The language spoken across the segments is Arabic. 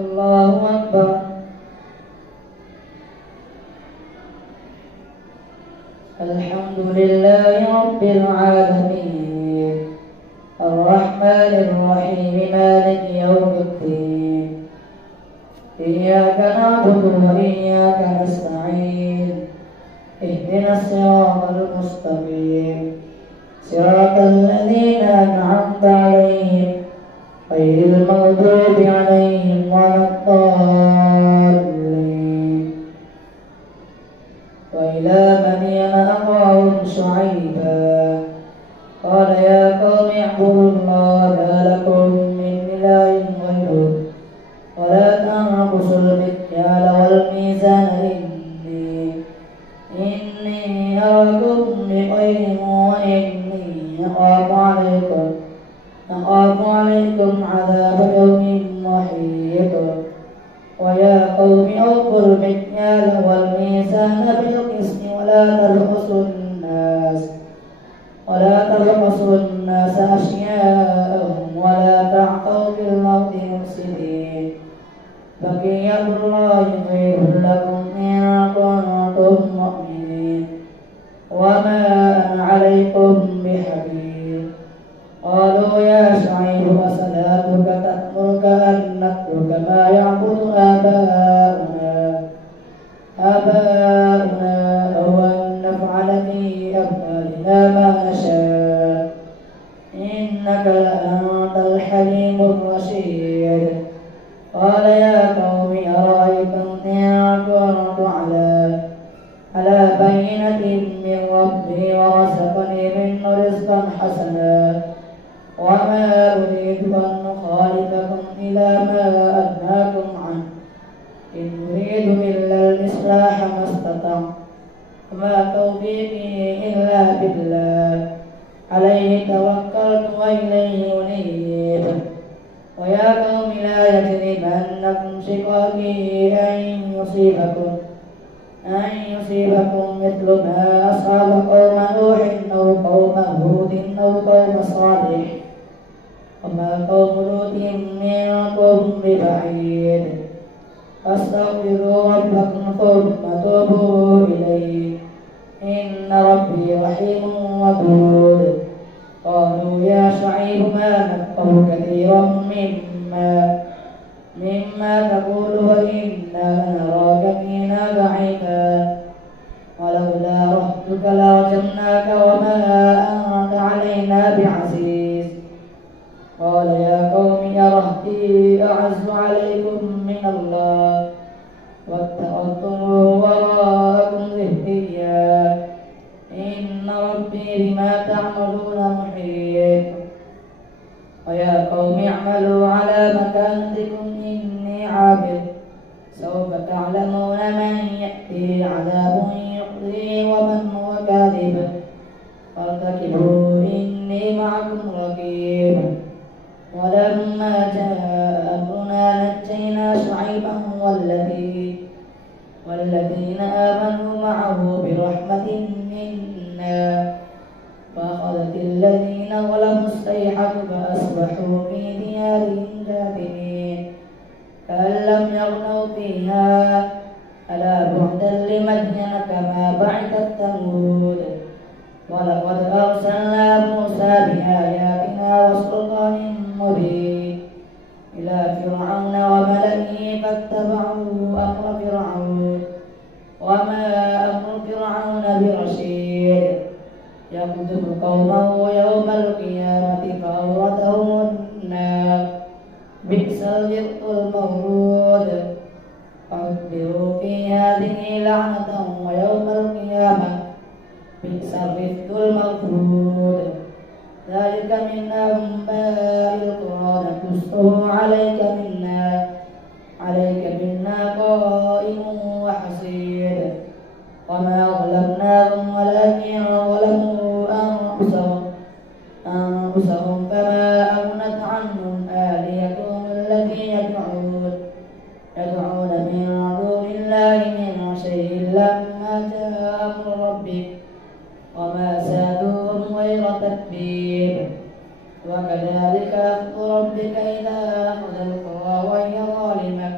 الله أكبر. الحمد لله رب العالمين الرحمن الرحيم مالك يوم الدين إياك نعبد وإياك نستعين اهدنا الصراط المستقيم صراط الذين أنعمت عليهم غير المغضوب عليهم ولا الضالين. وإلى مدين أخاهم شعيبا قال يا قوم اعبدوا الله ما لكم من إله غيره ولا تنقصوا المكيال والميزان إني أراكم بخير وإني أخاف عليكم عذاب يوم محيط. ويا قوم أوفوا المكيال والميزان بالقسط ولا تبخسوا الناس أشياءهم ولا تعثوا في الأرض مفسدين. بقية الله خير لكم إن كنتم مؤمنين وما أنا عليكم بحفيظ. قالوا يا شعيب أصلاتك تأمرك أن نترك ما يعبد آباؤنا أو أن نفعل في أموالنا ما نشاء إنك لأنت الحليم الرشيد. قال يا قوم أرأيتم إن كنت على بينة من ربي ورزقني منه رزقا حسنا وما أريد أن أخالفكم إلى ما أنهاكم عنه إن أريد إلا الإصلاح ما استطعت وما توفيقي إلا بالله عليه توكلت وإليه أنيب. ويا قوم لا يجرمنكم شقاقي أن يصيبكم مثل ما أصاب قوم نوح أو قوم هود أو قوم صالح وما قوم لوط منكم ببعيد. فاستغفروا ربكم ثم توبوا إليه إن ربي رحيم ودود. قالوا يا شعيب ما نفقه كثيرا مما تقول وإنا لنراك فينا ضعيفا ولولا رهطك لرجمناك وما أنت علينا بعزيز. قال يا قوم أرهطي أعز عليكم من الله واتخذتموه وراءكم ذهريا إن ربي بما تعملون محيط. ويا قوم اعملوا على مكانتكم إني عامل سوف تعلمون من يأتيه عذاب يخزيه ومن هو كاذب فارتقبوا إني معكم رقيب. ولما جاء أمرنا نجينا شعيبا والذين آمنوا معه برحمة منا فأخذت الذين ظلموا الصيحة فأصبحوا في ديارهم جاثمين كأن لم يغنوا فيها ألا بعدا لمدين كما بعدت ثمود. ولقد أرسلنا موسى بآياتنا وسلطان مبين إلى فرعون وملئه فاتبعوا أمر فرعون وما أمر فرعون برشيد. يقتل قومه يوم القيامة فأوردهم النار بئس الرزق المورود. فأتبعوا في هذه لعنة ويوم القيامة بئس الرزق المرفود. ذلك من أنباء القرى نقصه عليك منا قائم وحصيد. وما ظلمناهم ولكن ظلموا أنفسهم فما أغنت عنهم آلهتهم التي يدعون من دون الله من شيء لما جاء أمر ربك وما زادوهم غير تتبيب. وكذلك أخذ ربك إذا أخذ القرى وهي ظالمة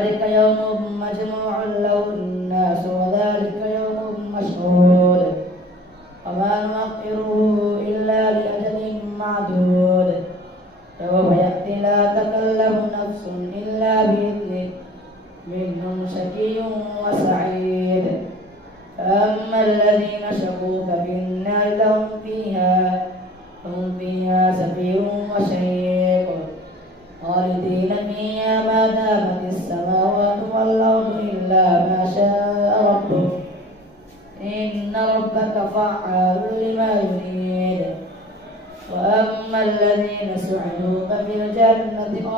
ذلك يوم مجموع له الناس وذلك يوم مشهود وما نؤخره إلا لأجل معدود يوم يأتي لا تكلم نفس إلا بإذنه منهم شقي وسعيد فأما الذين شقوا ففي النار لهم فيها زفير وشهيق خالدين فيها ما دامت السماوات والأرض إلا ما شاء ربك إن ربك فعال لما يريد وأما الذين سعدوا ففي الجنة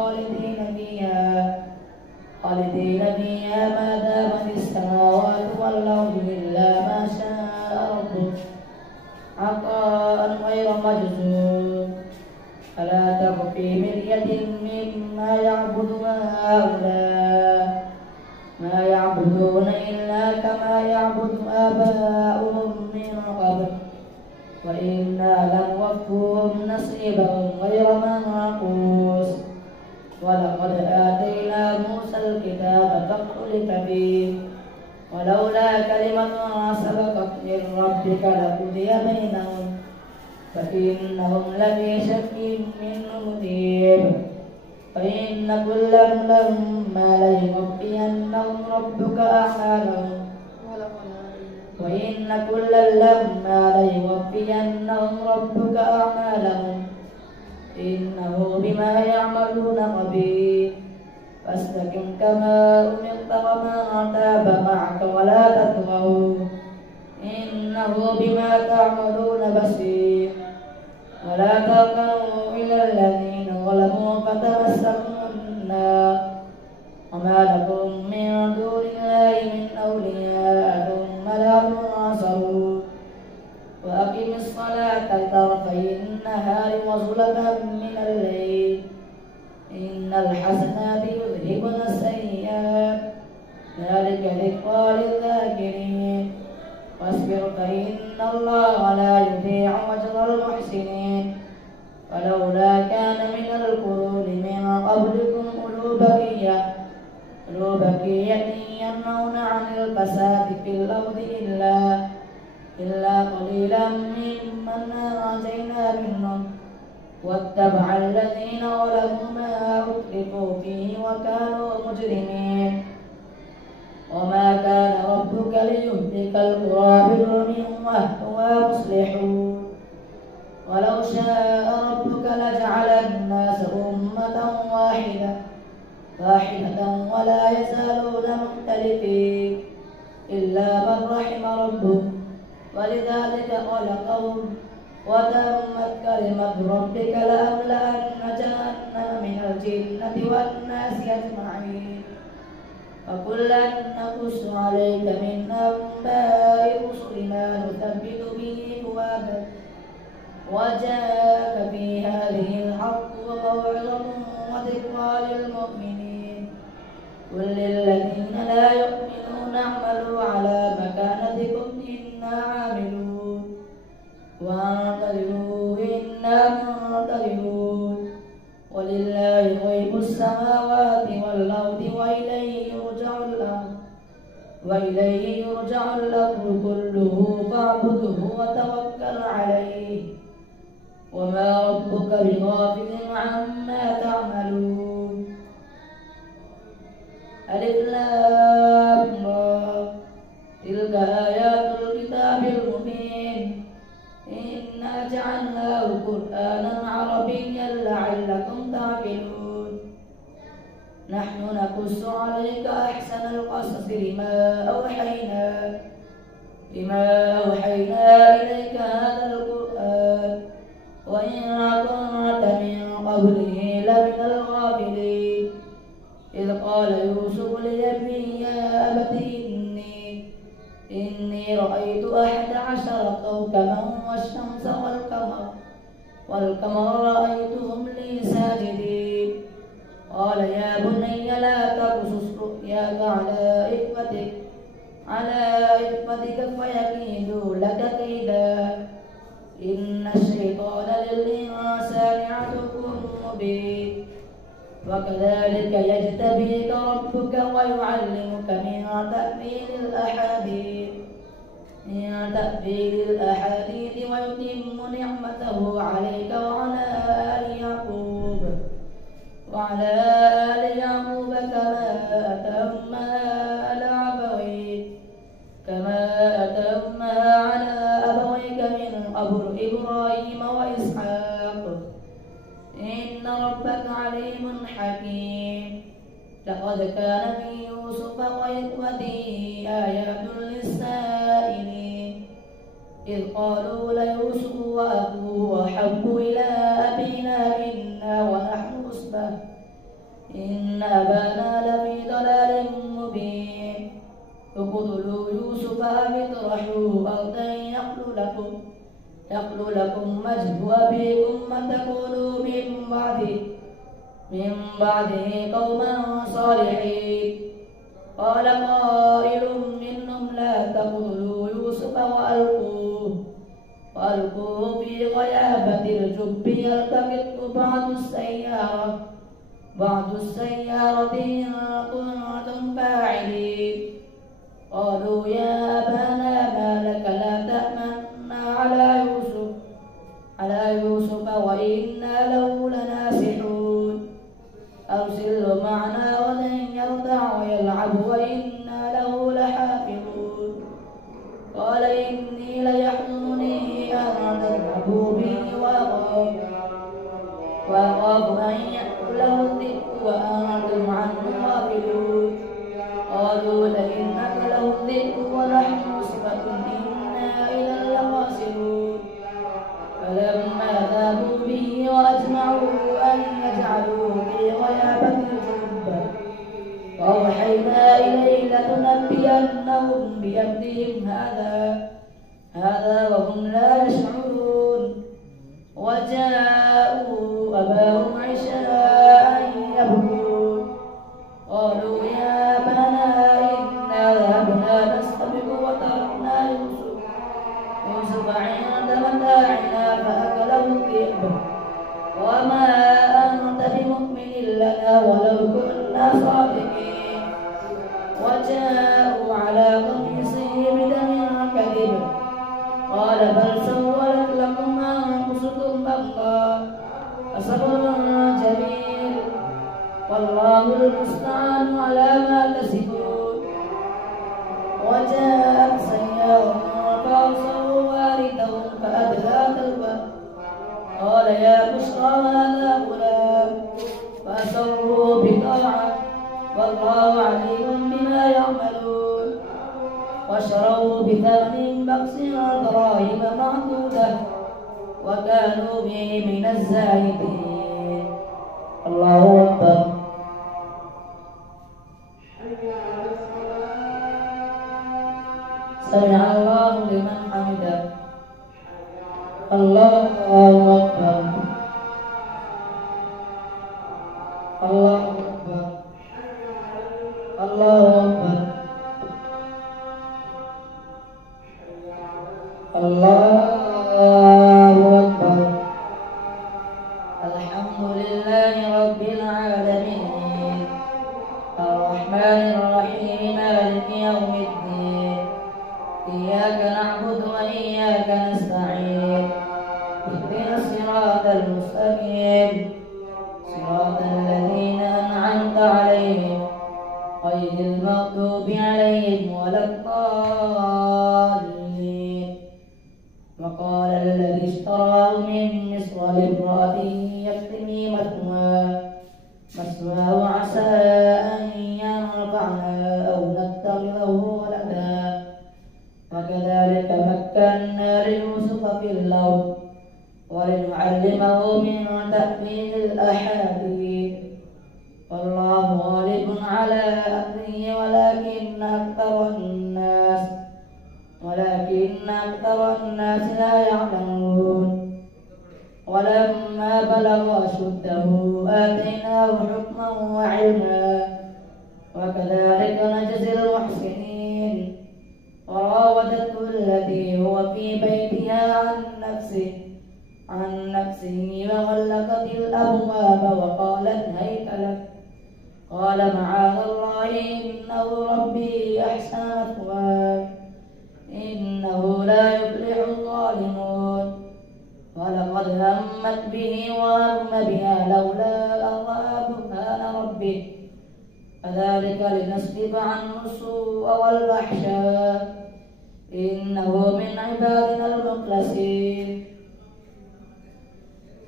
خالدين فيها ما دامت السماوات والأرض إلا ما شاء ربك عطاء غير مجزوم فلا تك في مرية مما يعبد هؤلاء ما يعبدون إلا كما يعبد آباؤهم من قبل وإنا لنوفهم نصيبهم غير منقوص ولقد آتينا موسى الكتاب فاختلف فيه ولولا كلمة سبقت من ربك لقضي بينهم فإنهم لفي شك منه مريب وإن كلا لما ليوفينهم ربك أعمالهم إنه بما يعملون خبير فاستقم كما أمرت ومن تاب معك ولا تطغوا إنه بما تعملون بصير ولا تركنوا إلى الذين ظلموا فتمسكوا النار وما لكم من دون الله من أولياء ثم لا تنصرون وأقم الصلاة طرفي النهار وزلفا من الليل إن الحسنات يذهبن السيئات ذلك ذكرى للذاكرين واصبر فإن الله لا يضيع أجر المحسنين ولولا كان من القرون من قبلكم أولو بقية ينهون عن الفساد في الأرض إلا قليلا ممن أنجينا منهم واتبع الذين ظلموا ما أترفوا فيه وكانوا مجرمين وما كان ربك ليهلك القرى بظلم وأهلها مصلحون ولو شاء ربك لجعل الناس أمة واحدة ولا يزالون مختلفين إلا من رحم ربك ولذلك خلقهم وتمت كلمة ربك لأملأن جهنم من الجنة والناس أجمعين فكلا نقص عليك من أنباء الرسل ما نثبت به فؤادك وجاءك في هذه الحق وموعظة وذكرى للمؤمنين قل للذين لا يؤمنون اعملوا على مكانتكم إنا عاملون وانتظروا إنا منتظرون ولله غيب السماوات والأرض وإليه يرجع الأمر كله فاعبده وتوكل عليه وما ربك بغافل عما تعملون ألف لام را تلك آيات الكتاب المبين إنا جعلناه قرآنا عربيا لعلكم تعقلون نحن نقص عليك أحسن القصص بما أوحينا إليك هذا القرآن وإن كنت من قبله لمن الغافلين إذ قال يوسف لأبيه يا أبت إني رأيت 11 كوكبا والشمس والقمر رأيتهم لي ساجدين قال يا بني لا تقصص رؤياك على إخوتك فيكيدوا لك كيدا إن الشيطان للإنسان عدو مبين وكذلك يجتبيك ربك ويعلمك من تأويل الأحاديث ويتم نعمته عليك وعلى آل يعقوب كما أتمها على أبويك من قبل إبراهيم وإسحاق إن ربك عليم حكيم. لقد كان في يوسف وإخوته آيات للسائلين إذ قالوا ليوسف وأخوه أحب إلى أبينا منا ونحن عصبة إن أبانا لفي ضلال مبين اقتلوا يوسف أو اطرحوه أرضا يخل لكم وجه أبيكم وتكونوا من بعده قوما صالحين. قال قائل منهم لا تقتلوا يوسف وألقوه في غيابة الجب يلتقطه بعض السيارة إن كنتم فاعلين. قالوا يا أبانا ما لك لا تأمنا على يوسف وإنا له لناصحون أرسله معنا ولن يرتع ويلعب وإنا له لحافظون. قال إني ليحزنني أن تذهبوا به وأخاف أن يأكله الذئب وأنتم عنه غافلون. قالوا لئن أكله الذئب ونحن عصبة إنا إذا لخاسرون. فلما ذهبوا به وأجمعوا أن يجعلوه في غيابة الجب وأوحينا إليه لتنبئنهم بأمرهم هذا وهم لا يشعرون. وجاءوا أباهم عشاء يبكون. قالوا يا أبانا إنا ذهبنا نستبق وتركنا يوسف عند متاعنا فأكله الذئب وما أنت بمؤمن لنا ولو كنا صادقين. وجاءوا على قميصه بدم كذب قال بل سولت لكم أنفسكم أمرا فصبر جميل والله المستعان على ما تصفون. وجاءت سيارة فأرسلوا واردهم فأدلى كلبه قال يا بشرى هذا غلام فأسروه بضاعة والله عليم بما يعملون. وشروا بثمن بخس دراهم معدودة وكانوا به من الزاهدين. الله أكبر. سمع الله لمن حمده. الله أكبر. الله أكبر. الله أكبر. الله أكبر. الحمد لله رب العالمين الرحمن الرحيم مالك يوم الدين إياك نعبد وإياك نستعين اهدنا الصراط المستقيم صراط الذين أنعمت عليهم غير المغضوب عليهم ولا الضالين. وقال الذي اشتراه من مصر لامرأته يكتمي مثواه عسى أن ينفعنا أو نتخذه ولدا. وكذلك مكنا ليوسف في الأرض ولنعلمه من تأويل الأحاديث والله غالب على أمره ولكن أكثر الناس لا يعلمون. ولما بلغ أشده آتيناه حكما وعلما وكذلك نجزي المحسنين. وراودته التي هو في بيتها عن نفسه وغلقت الأبواب وقالت هيت لك إنه ربي أحسن مثواي إنه لا يفلح الظالمون ولقد همت به وهم بها لولا أن رأى برهان ربه كذلك لنصرف عنه السوء والفحشاء إنه من عبادنا المخلصين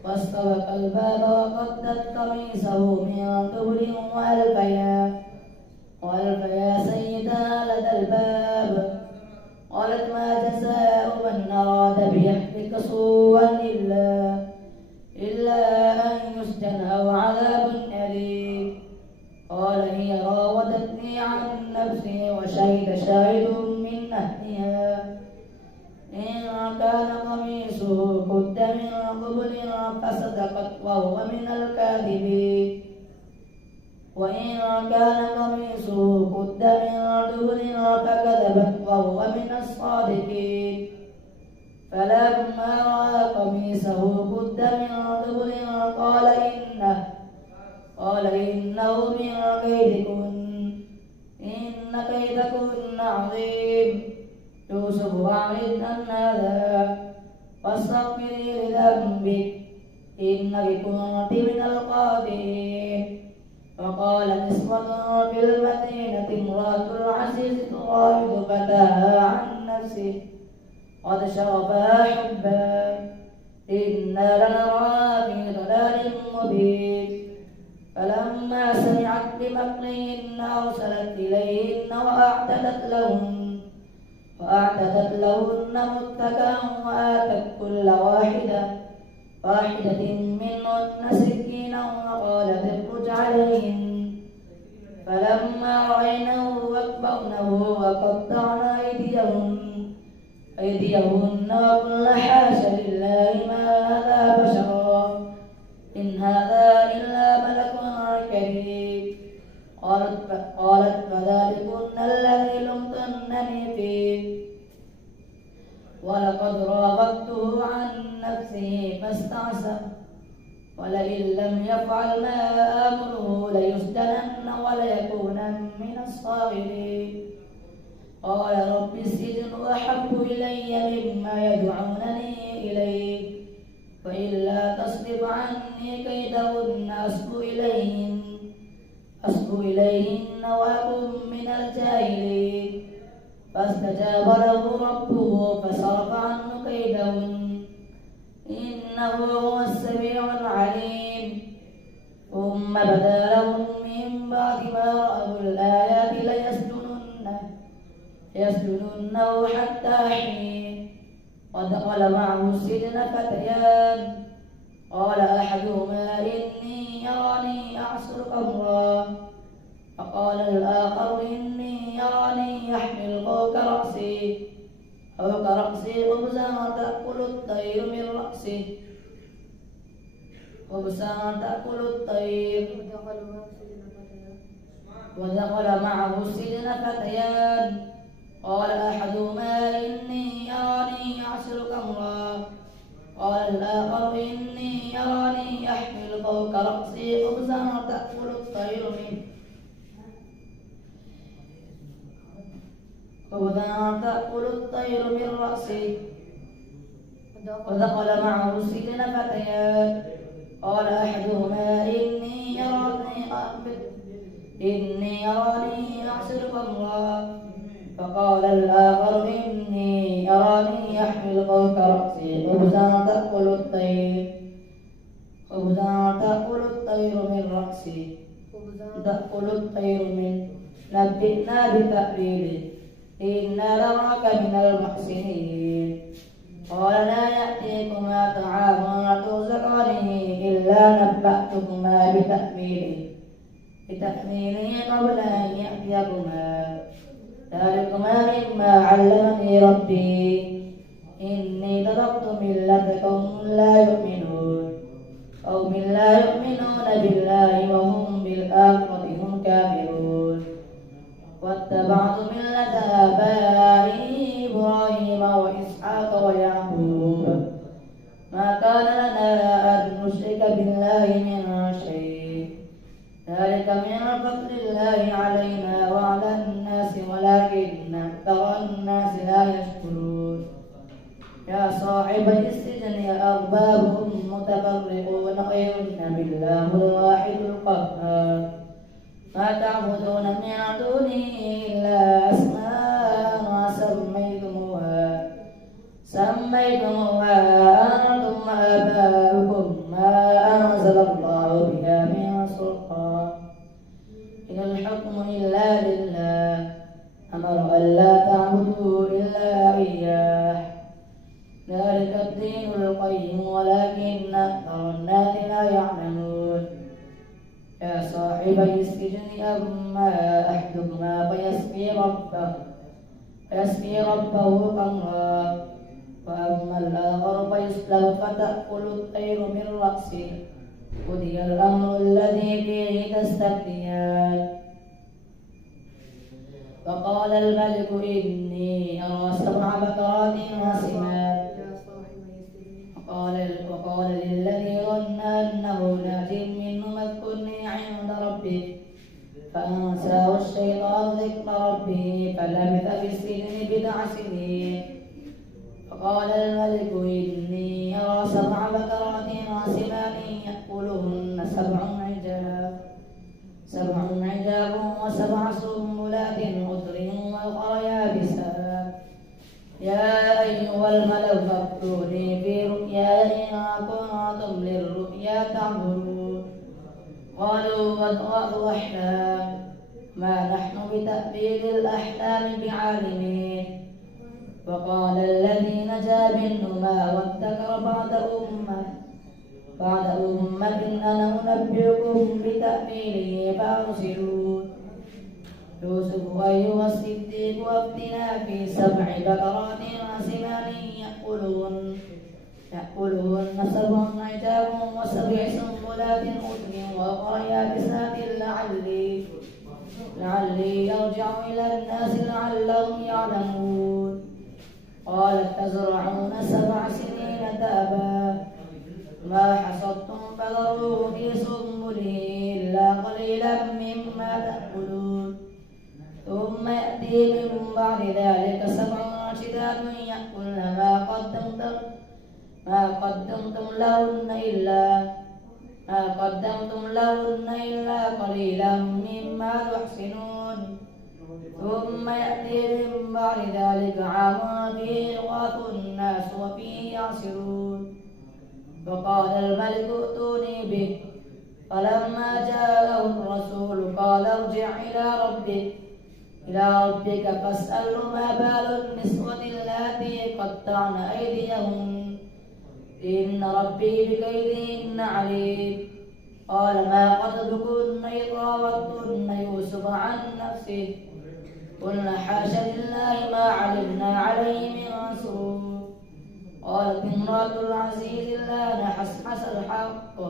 واستبق الباب وقدت قميصه من دبر وألفيا سيدها لدى الباب قالت ما جزاء من أراد بأهلك سوءا إلا أن يسجن أو عذاب أليم قال هي راودتني عن نفسي وشهد شاهد من أهلها إن كان قميصه قد من قبل فصدقت وهو من الكاذبين وإن كان قميصه قد من دبر فكذبت وهو من الصادقين فلما رأى قميصه قد من دبر قال إنه من كيدكن إن كيدكن عظيم يوسف أعرض عن هذا واستغفري لذنبك إنك كنت من القادرين وقال نسوة في المدينة امرأة العزيز تراود فتاها عن نفسه قد شغفها حبا إنا لنراها في ضلال مبين فلما سمعت بمكرهن أرسلت إليهن وأعتدت لهن متكئا وآتت كل واحدة منهن سكينا وقالت اخرج عليهن فلما رأينه أكبرنه وقطعن أيديهن وقلن حاش لله ما هذا بشرا إن هذا إلا ملك كريم قالت فذلكن الذي لمتنني فيه ولقد راودته عن نفسه فاستعصم ولئن لم يفعل ما آمره ليسجنن وليكونن من الصاغرين قال رب السجن أحب إلي مما يدعونني إليه وإلا تصرف عني كيدهن أصب إليهن وأكن من الجاهلين فاستجاب له ربه فصرف عنه كيدهن إنه هو السميع العليم ثم بدا لهم من بعد ما رأوا الآيات ليسجننه حتى حين ودخل معه السجن فتيان قال أحدهما إني يراني أعصر خمرا فقال الآخر إني يراني يحمل فوق رأسي خبزا تأكل الطير من رأسه ودخل معه السجن فتيان قال أحدهما إني يراني أعصر خمرا قال الآخر إني يراني يحمل فوق رأسي خبزا تأكل الطير من رأسه ودخل معه السجن فتيان قال أحدهما إني يراني أعصر خمرا فقال الآخر إني يراني يحمل فوق رأسي خبزا تأكل الطير من رأسي نبئنا بتأويله إنا نراك من المحسنين قال لا يأتيكما طعام ترزقانه إلا نبأتكما بتأويله قبل أن يأتيكما ذلكما مما علمني ربي إني تركت ملة قوم لا يؤمنون بالله وهم بالآخرة هم كافرون واتبعت ملة آبائي إبراهيم وإسحاق ويعقوب ما كان لنا أن نشرك بالله من شيء ذلك من فضل الله علينا وعلى صاحبي السجن أرباب متفرقون خير أم الله الواحد القهار ما تعبدون من دونه إلا أسماء سميتموها أنتم وآباؤكم ما أنزل الله بها من سلطان إن الحكم إلا لله أمر ألا تعبدوا إلا إياه ذلك الدين القيم ولكن أكثر الناس لا يعلمون يا صاحبي السجن أما أحدكما فيسقي ربه خمرا وأما الآخر فيسلب فتأكل الطير من رأسه قضي الأمر الذي فيه تستفتيان فقال الملك إني أرى 7 بقرات سمان وقال للذي ظن أنه ناج منه اذكرني عند ربك فأنساه الشيطان ذكر ربه فلبث في السجن 9 سنين فقال الملك إني أرى 7 بقرات سمان يأكلهن 7 عجاب و7 سنبلات خضر وأخرى يابسات يا أيها الملأ فافتوني في رؤياي إن كنتم للرؤيا تعبرون قالوا أضغاث أحلام ما نحن بتأويل الأحلام بعالمين وقال الذي نجا منهما وادكر بعد أمة أنا أنبئكم بتأويله فأرسلون يوسف أيها الصديق وافتنا في 7 بقرات سمان يأكلهن 7 عجاب و7 سنبلات خضر وأخرى يابسات لعلي أرجع إلى الناس لعلهم يعلمون قال تزرعون 7 سنين دابا ما حصدتم فذروه في سنبله إلا قليلا مما تأكلون ثم يأتي من بعد ذلك 7 شداد يأكلن ما قدمتم لهن إلا قليلا مما تحسنون ثم يأتي من بعد ذلك عام فيه يغاث الناس وفيه يعصرون فقال الملك ائتوني به فلما جاءه الرسول قال ارجع إلى ربك فاسأله ما بال النسوة اللاتي قطعن أيديهن إن ربي بكيدهن عليم قال ما قصدكن إذ راوتن يوسف عن نفسه قلنا حاش لله ما علمنا عليه من سوء قالت امرأة العزيز الآن حسحس الحق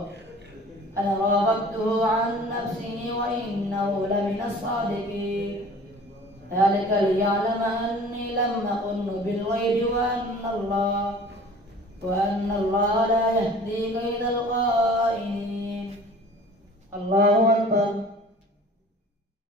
أنا راغبته عن نفسه وإنه لمن الصادقين ذلك ليعلم أني لم أخن بالغيب وأن الله لا يهدي كيد الخائنين الله أكبر.